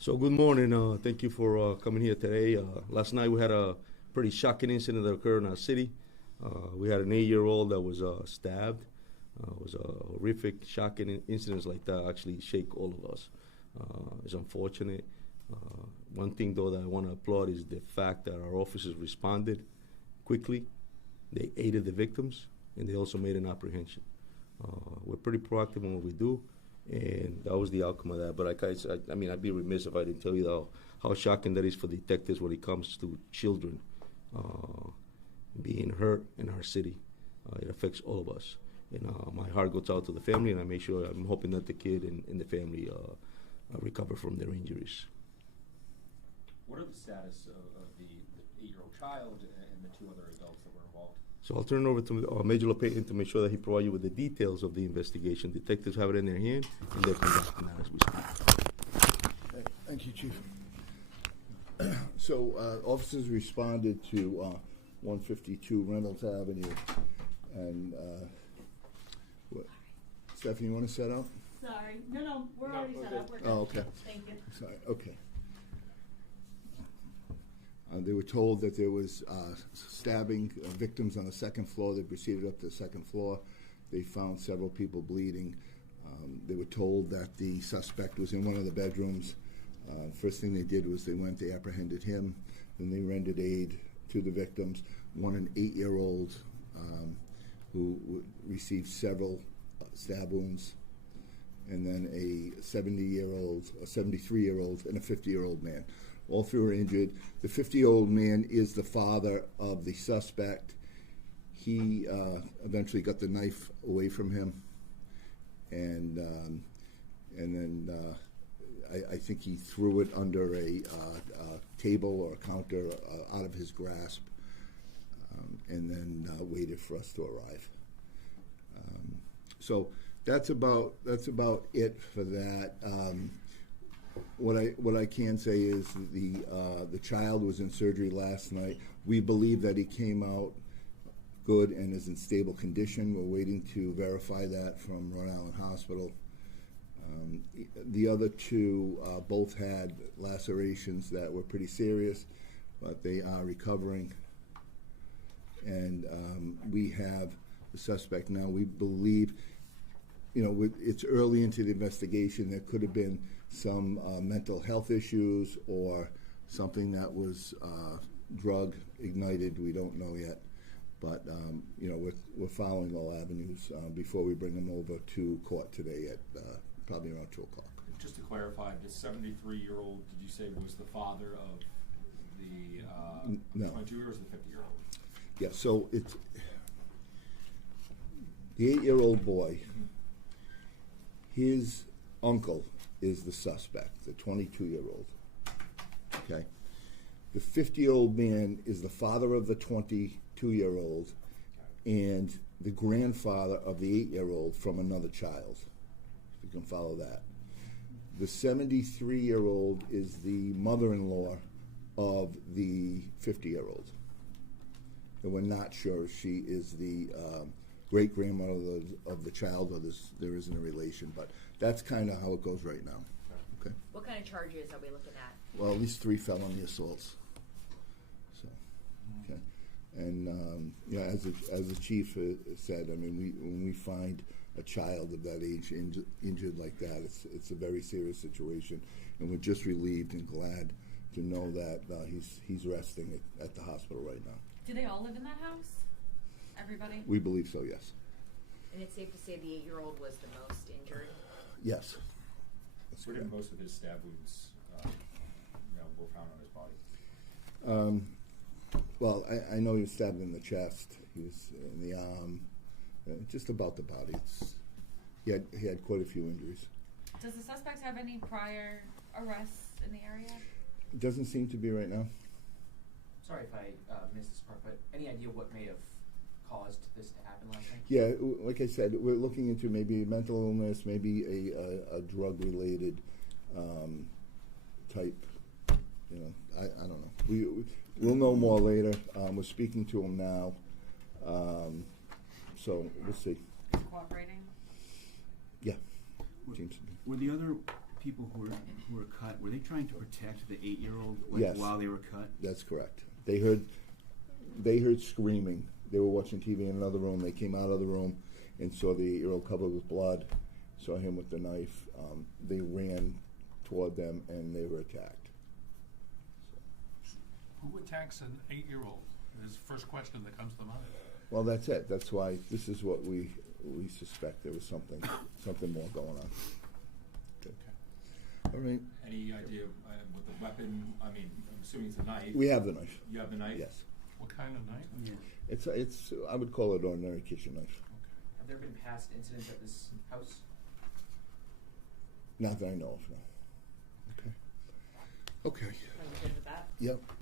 So good morning. Thank you for coming here today. Last night we had a pretty shocking incident that occurred in our city. We had an 8-year-old that was stabbed. It was a horrific, shocking incidents like that actually shake all of us. It's unfortunate. One thing though that I want to applaud is the fact that our officers responded quickly. They aided the victims and they also made an apprehension. We're pretty proactive in what we do. And that was the outcome of that. But I mean, I'd be remiss if I didn't tell you how shocking that is for detectives when it comes to children being hurt in our city. It affects all of us. And my heart goes out to the family, and I'm hoping that the kid and the family recover from their injuries. What are the status of the 8-year-old child and the 2 other adults that were involved? So I'll turn it over to Major LePayton to make sure that he provides you with the details of the investigation. Detectives have it in their hand, and they're conducting that as we speak. Thank you, Chief. So officers responded to 152 Reynolds Avenue, and Stephanie, you want to set up? Sorry. No, we're already set up. We're good. Oh, okay. Thank you. Sorry, okay. They were told that there was stabbing victims on the 2nd floor. They proceeded up to the 2nd floor. They found several people bleeding. They were told that the suspect was in one of the bedrooms. First thing they did was they apprehended him. Then they rendered aid to the victims. One, an 8-year-old who received several stab wounds, and then a 70-year-old, a 73-year-old, and a 50-year-old man. All 3 were injured. The 50-year-old man is the father of the suspect. He eventually got the knife away from him, and then I think he threw it under a table or a counter out of his grasp, and then waited for us to arrive. So that's about it for that. What I can say is the child was in surgery last night. We believe that he came out good and is in stable condition. We're waiting to verify that from Rhode Island Hospital. The other 2 both had lacerations that were pretty serious, but they are recovering. And we have the suspect now. We believe, it's early into the investigation. There could have been some mental health issues or something that was drug ignited. We don't know yet, but we're following all avenues before we bring him over to court today at probably around 2 o'clock. Just to clarify, the 73-year-old, did you say was the father of the 22-year-old or the 50-year-old? Yeah, so it's the 8-year-old boy. His uncle is the suspect, the 22-year-old. Okay. The 50-year-old man is the father of the 22-year-old and the grandfather of the 8-year-old from another child. You can follow that. The 73-year-old is the mother-in-law of the 50-year-old. And we're not sure if she is the great-grandmother of the child, or there isn't a relation, but that's kind of how it goes right now. Okay. What kind of charges are we looking at? Well, at least 3 felony assaults. So, okay, and as the chief said, I mean, when we find a child of that age injured like that, it's a very serious situation, and we're just relieved and glad to know that he's resting at the hospital right now. Do they all live in that house? Everybody? We believe so, yes. And it's safe to say the 8-year-old was the most injured? Yes. Where did most of his stab wounds were found on his body? Well, I know he was stabbed in the chest. He was in the arm, just about the body. He had quite a few injuries. Does the suspect have any prior arrests in the area? It doesn't seem to be right now. Sorry if I missed this part, but any idea what may have caused this to happen last night? Yeah, like I said, we're looking into maybe mental illness, maybe a drug-related type. I don't know. We'll know more later. We're speaking to him now, so we'll see. Cooperating? Yeah, seems to be. Were the other people who were cut, were they trying to protect the 8-year-old Yes. while they were cut? That's correct. They heard screaming. They were watching TV in another room. They came out of the room and saw the 8-year-old covered with blood, saw him with the knife. They ran toward them and they were attacked. Who attacks an 8-year-old? Is the first question that comes to mind. Well, that's it. That's why this is what we suspect. There was something more going on. Okay. All right. Any idea what the weapon? I mean, I'm assuming it's a knife. We have the knife. You have the knife. Yes. What kind of knife? Yeah. It's I would call it ordinary kitchen knife. Have there been past incidents at this house? Not that I know of. No. Okay. Okay. Are you good with that? Yep.